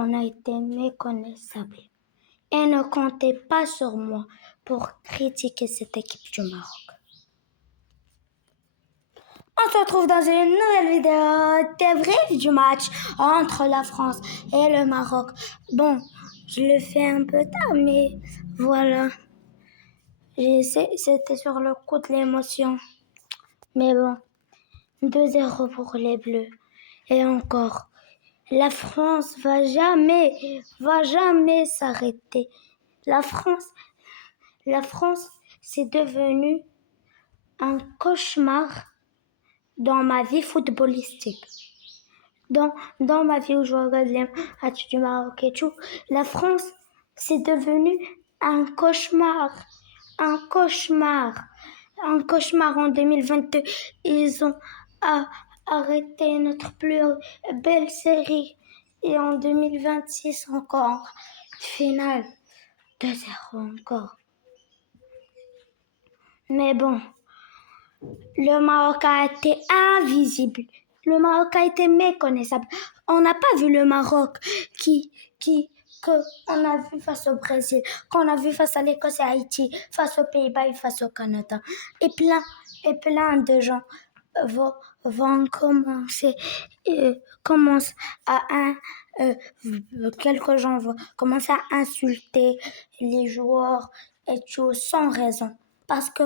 on a été méconnaissable. Et ne comptez pas sur moi pour critiquer cette équipe du Maroc. On se retrouve dans une nouvelle vidéo débrief du match entre la France et le Maroc. Bon, je le fais un peu tard, mais voilà. C'était sur le coup de l'émotion. Mais bon, 2-0 pour les Bleus. Et encore, la France va jamais s'arrêter. La France, c'est devenu un cauchemar dans ma vie footballistique. Dans ma vie où je regarde les matchs du Maroc et tout, la France, c'est devenu un cauchemar. Un cauchemar en 2022. Ils ont arrêté notre plus belle série. Et en 2026 encore, finale 2-0 encore. Mais bon, le Maroc a été invisible. Le Maroc a été méconnaissable. On n'a pas vu le Maroc qu'on a vu face au Brésil, qu'on a vu face à l'Écosse et à Haïti, face aux Pays-Bas et face au Canada. Et plein de gens vont quelques gens vont commencer à insulter les joueurs et tout sans raison. Parce que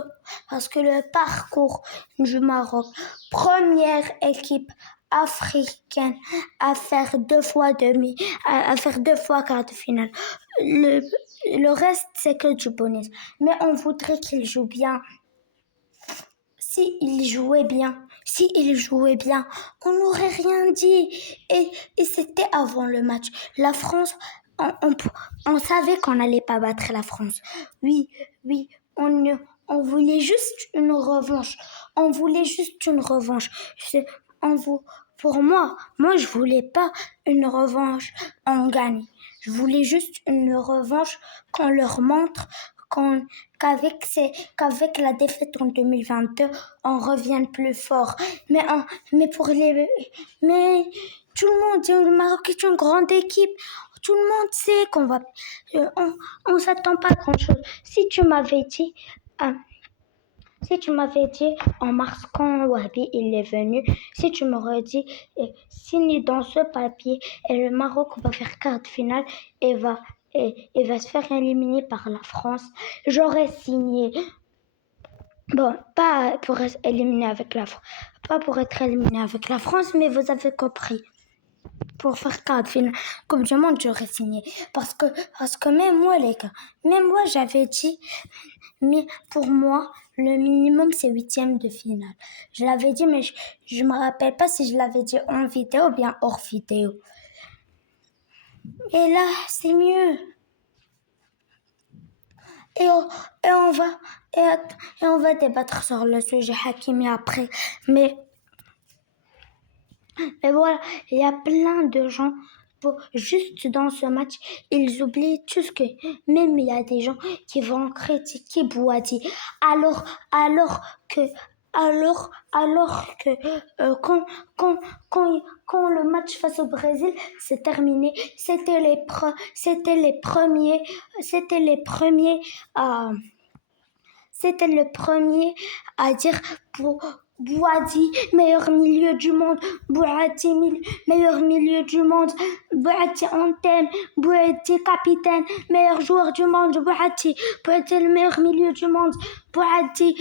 le parcours du Maroc, première équipe africaine à faire 2 fois quart de finale. Le reste, c'est que du bonus. Mais on voudrait qu'il joue bien. S'il jouait bien, on n'aurait rien dit. Et c'était avant le match. La France, on savait qu'on n'allait pas battre la France. Oui, on voulait juste une revanche. Pour moi, je voulais pas une revanche en gagne. Je voulais juste une revanche qu'on leur montre qu'avec la défaite en 2022, on revienne plus fort. Mais tout le monde dit que le Maroc est une grande équipe. Tout le monde sait qu'on va. On s'attend pas à grand chose. Si tu m'avais dit en mars quand Wahbi il est venu, si tu m'aurais dit signe dans ce papier et le Maroc va faire quart de finale et va se faire éliminer par la France, j'aurais signé. Bon, pas pour être éliminé avec la France, mais vous avez compris. Pour faire quart de finale Coupe du Monde, j'aurais signé. Parce que même moi, les gars, j'avais dit, mais pour moi, le minimum, c'est 8e de finale. Je l'avais dit, mais je me rappelle pas si je l'avais dit en vidéo ou bien hors vidéo. Et là, c'est mieux. Et on va débattre sur le sujet Hakimi après. Mais voilà, il y a plein de gens, juste dans ce match, ils oublient tout ce que... Même il y a des gens qui vont critiquer Bouhaddi, alors que quand le match face au Brésil s'est terminé, c'était les premiers à dire Bouhaddi, meilleur milieu du monde, Bouhaddi, meilleur milieu du monde, Bouhaddi antenne, Bouhaddi capitaine, meilleur joueur du monde, Bouhaddi le meilleur milieu du monde, Bouhaddi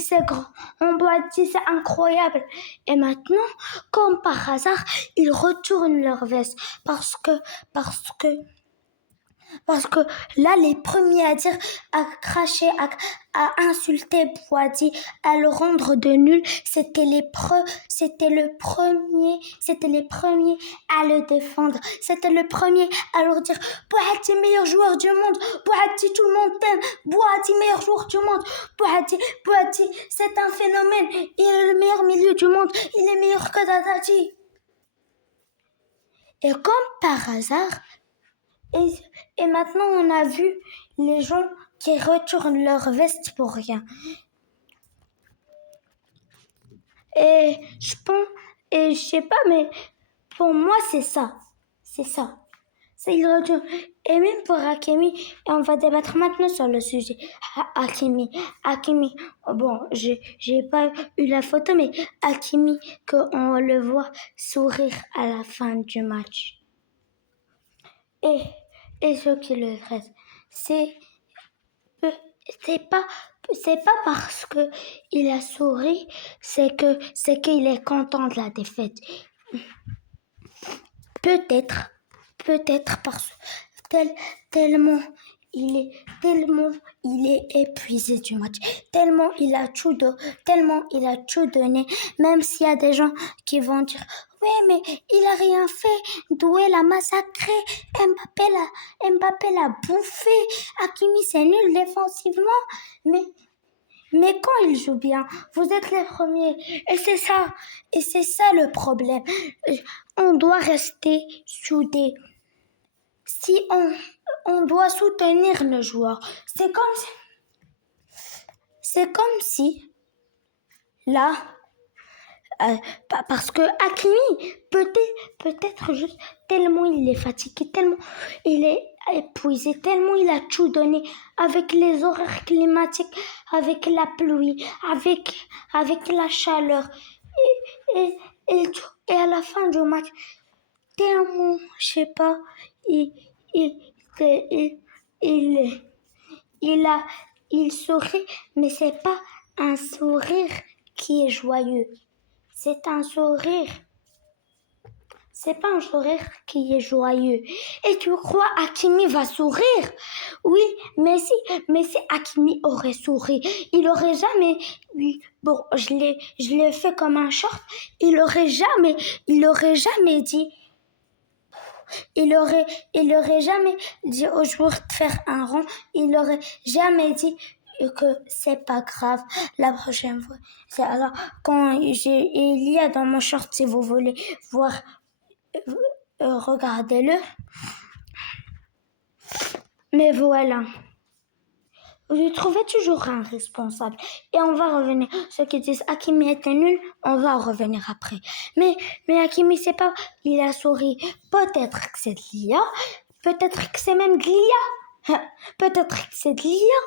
c'est grand, Bouhaddi c'est incroyable. Et maintenant, comme par hasard, ils retournent leur veste parce que là, les premiers à dire, à cracher, à insulter Bouhaddi, à le rendre de nul, c'était les premiers à le défendre. C'était le premier à leur dire Bouhaddi, meilleur joueur du monde, Bouhaddi, tout le monde t'aime, Bouhaddi, meilleur joueur du monde, Bouhaddi, c'est un phénomène, il est le meilleur milieu du monde, il est meilleur que Dadadi. Et comme par hasard, et maintenant, on a vu les gens qui retournent leur veste pour rien. Et je sais pas, mais Pour moi, c'est ça. C'est ça. C'est le retour. Et même pour Hakimi, et on va débattre maintenant sur le sujet. Hakimi, bon, j'ai pas eu la photo, mais Hakimi, qu'on le voit sourire à la fin du match. Et ce qui le stresse, c'est pas parce que il a souri, c'est qu'il est content de la défaite. Peut-être parce que tellement il est épuisé du match, tellement il a tout donné, même s'il y a des gens qui vont dire oui mais il a rien fait, Doué l'a massacré, Mbappé l'a bouffé, Hakimi c'est nul défensivement, mais quand il joue bien, vous êtes les premiers. Et c'est ça le problème. On doit rester soudés. Si on doit soutenir le joueur. C'est comme si là, parce que Hakimi, peut-être juste tellement il est fatigué, tellement il est épuisé, tellement il a tout donné avec les horaires climatiques, avec la pluie, avec la chaleur et à la fin du match, tellement, je sais pas, il sourit, mais c'est pas un sourire qui est joyeux. C'est pas un sourire qui est joyeux. Et tu crois Hakimi va sourire? Oui, mais si Hakimi aurait souri, il aurait jamais, bon, je l'ai fait comme un short, il aurait jamais dit, il aurait jamais dit aux joueurs de faire un rond, il aurait jamais dit que c'est pas grave la prochaine fois. Alors, il y a dans mon short, si vous voulez voir, regardez-le. Mais voilà. Je trouvais toujours un responsable. Et on va revenir. Ceux qui disent Hakimi était nul, on va en revenir après. Mais Hakimi, c'est pas, il a souri. Peut-être que c'est de l'IA. Peut-être que c'est même de l'IA. Peut-être que c'est de l'IA.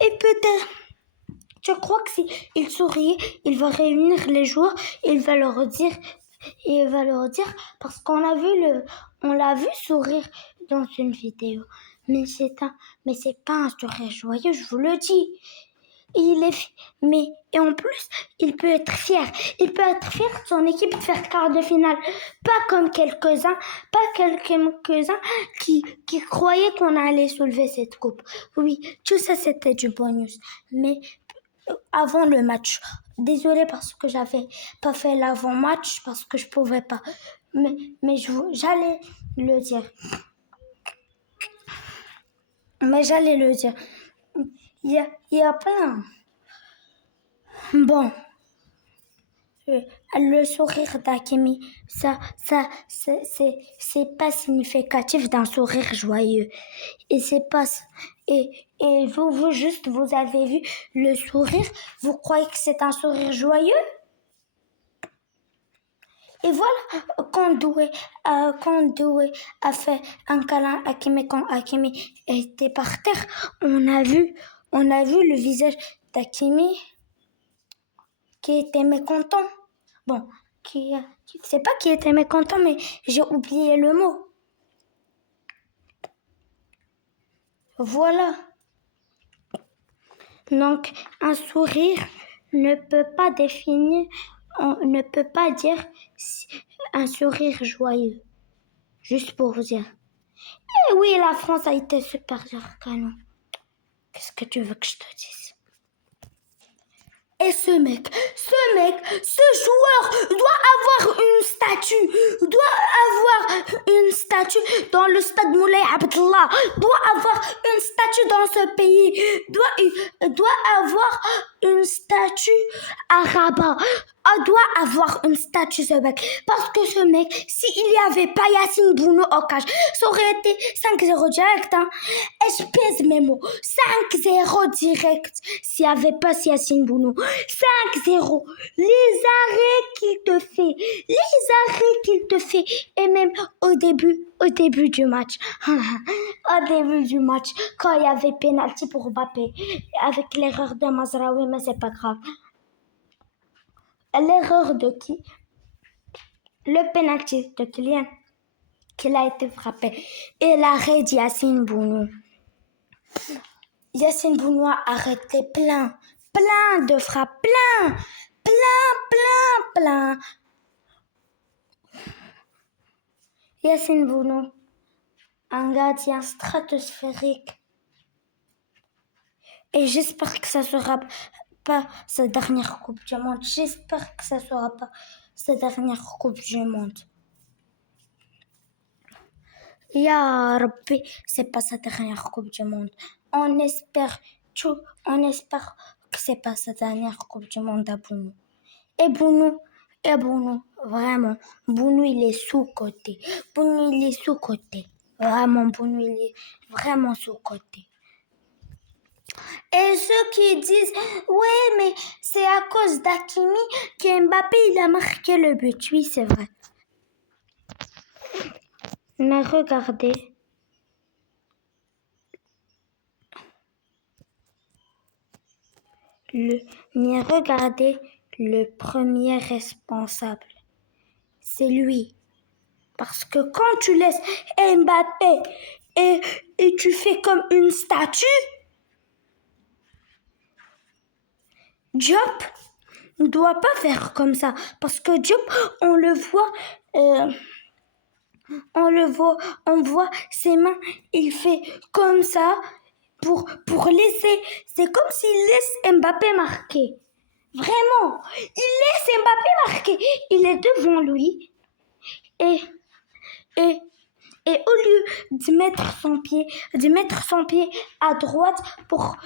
Et peut-être, je crois que si il sourit, il va réunir les joueurs, il va leur dire, parce qu'on l'a vu sourire dans une vidéo. Mais c'est pas un sourire joyeux, je vous le dis. Et en plus, il peut être fier. Il peut être fier de son équipe de faire quart de finale. Pas comme quelques-uns qui croyaient qu'on allait soulever cette coupe. Oui, tout ça c'était du bonus. Mais avant le match, désolée parce que j'avais pas fait l'avant-match parce que je pouvais pas. Mais j'allais le dire. Il y a plein. Bon. Le sourire d'Hakimi, c'est pas significatif d'un sourire joyeux. Et c'est pas, et vous avez vu le sourire, vous croyez que c'est un sourire joyeux? Et voilà, quand Doué a fait un câlin à Hakimi, quand Hakimi était par terre, on a vu le visage d'Hakimi qui était mécontent. Bon, c'est pas qui était mécontent, mais j'ai oublié le mot. Voilà. Donc, un sourire ne peut pas définir, on ne peut pas dire un sourire joyeux. Juste pour vous dire. Et oui, la France a été supérieure qu'à nous. Qu'est-ce que tu veux que je te dise? Et ce joueur doit avoir une statue dans le stade Moulay Abdallah, doit avoir une statue dans ce pays, doit avoir une statue à Rabat. doit avoir une statue, ce mec. Parce que ce mec, s'il n'y avait pas Yacine Bounou au cage, ça aurait été 5-0 direct. Hein. Et je pèse mes mots. 5-0 direct. S'il n'y avait pas Yacine Bounou. 5-0. Les arrêts qu'il te fait. Les arrêts qu'il te fait. Et même au début du match. Au début du match, quand il y avait pénalty pour Mbappé. Avec l'erreur de Mazraoui, mais c'est pas grave. L'erreur de qui? Le pénalty de Kylian, qu'il a été frappé. Et l'arrêt d'Yacine Bounou. Yacine Bounou a arrêté plein de frappes, plein. Yacine Bounou, un gardien stratosphérique. Et j'espère que ça sera pas sa dernière Coupe du Monde. J'espère que ça sera pas sa dernière Coupe du Monde. Ya Rabbi, c'est pas sa dernière Coupe du Monde. On espère que c'est pas sa dernière Coupe du Monde à Bounou. Et Bounou, vraiment, Bounou il est sous-coté. Vraiment, Bounou il est vraiment sous-coté. Et ceux qui disent, oui, mais c'est à cause d'Hakimi qu'Mbappé il a marqué le but. Oui, c'est vrai. Mais regardez. Le premier responsable. C'est lui. Parce que quand tu laisses Mbappé et tu fais comme une statue, Diop ne doit pas faire comme ça. Parce que Diop, on voit ses mains, il fait comme ça pour laisser. C'est comme s'il laisse Mbappé marquer. Vraiment, il laisse Mbappé marquer. Il est devant lui. Et au lieu de mettre son pied à droite pour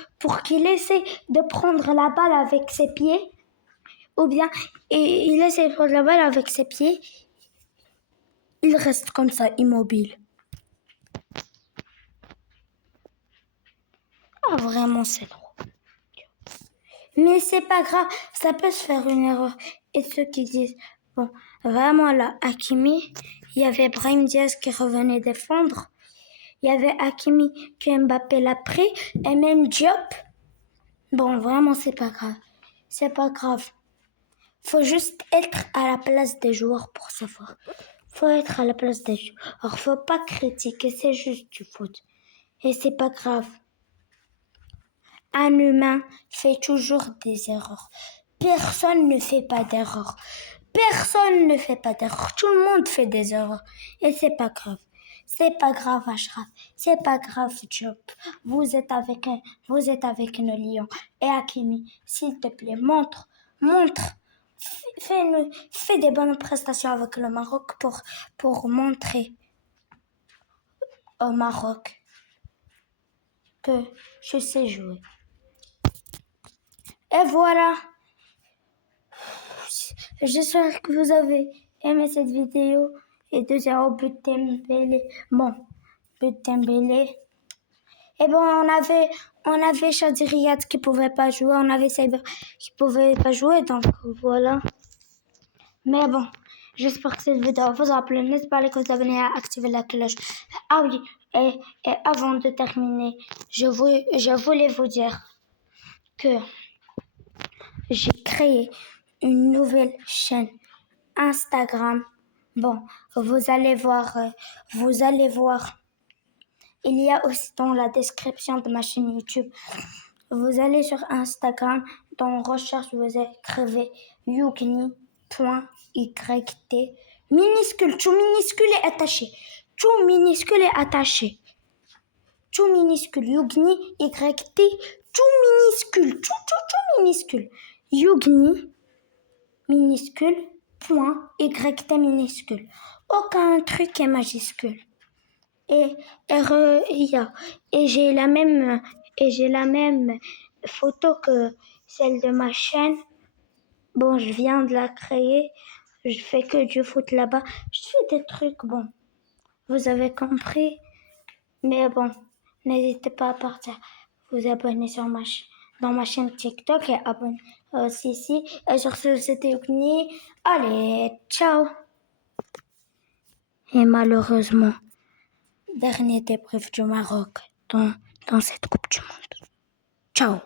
qu'il essaie de prendre la balle avec ses pieds, ou bien il essaie de prendre la balle avec ses pieds, il reste comme ça, immobile. Ah, vraiment, c'est drôle. Mais c'est pas grave, ça peut se faire une erreur. Et ceux qui disent, bon, vraiment là, Hakimi, il y avait Brahim Diaz qui revenait défendre. Il y avait Hakimi que Mbappé l'a pris. Et même Diop. Bon, vraiment, c'est pas grave. C'est pas grave. Faut juste être à la place des joueurs pour savoir. Faut être à la place des joueurs. Alors, faut pas critiquer, c'est juste du foot. Et c'est pas grave. Un humain fait toujours des erreurs. Personne ne fait pas d'erreurs. Tout le monde fait des erreurs. Et c'est pas grave. C'est pas grave, Ashraf. C'est pas grave, Diop. Vous êtes avec nos lions. Et Hakimi, s'il te plaît, montre. Fais des bonnes prestations avec le Maroc pour montrer au Maroc que je sais jouer. Et voilà. J'espère que vous avez aimé cette vidéo. Et 2-0 but Dembélé. Bon, but Dembélé. Et bon, on avait Chadi Riyad qui pouvait pas jouer. On avait Saïber qui pouvait pas jouer. Donc voilà. Mais bon, j'espère que cette vidéo vous a plu. N'hésitez pas à vous abonner et à activer la cloche. Ah oui, et avant de terminer, je voulais vous dire que j'ai créé une nouvelle chaîne Instagram. Bon, vous allez voir. Il y a aussi dans la description de ma chaîne YouTube. Vous allez sur Instagram, dans recherche, vous écrivez yougni.yt, minuscule, tout minuscule et attaché. Tout minuscule et attaché. Tout minuscule, yougni, yt, tout minuscule. Yougni, minuscule, point, yt minuscule. Aucun truc est majuscule. Et j'ai la même photo que celle de ma chaîne. Bon, je viens de la créer. Je fais que du foot là-bas. Je fais des trucs, bon. Vous avez compris? Mais bon, n'hésitez pas à partir. Vous abonner sur dans ma chaîne TikTok et abonner aussi ici. Et sur ce, c'était Ogni. Allez, ciao! Et malheureusement, dernier débrief du Maroc dans cette Coupe du Monde. Ciao!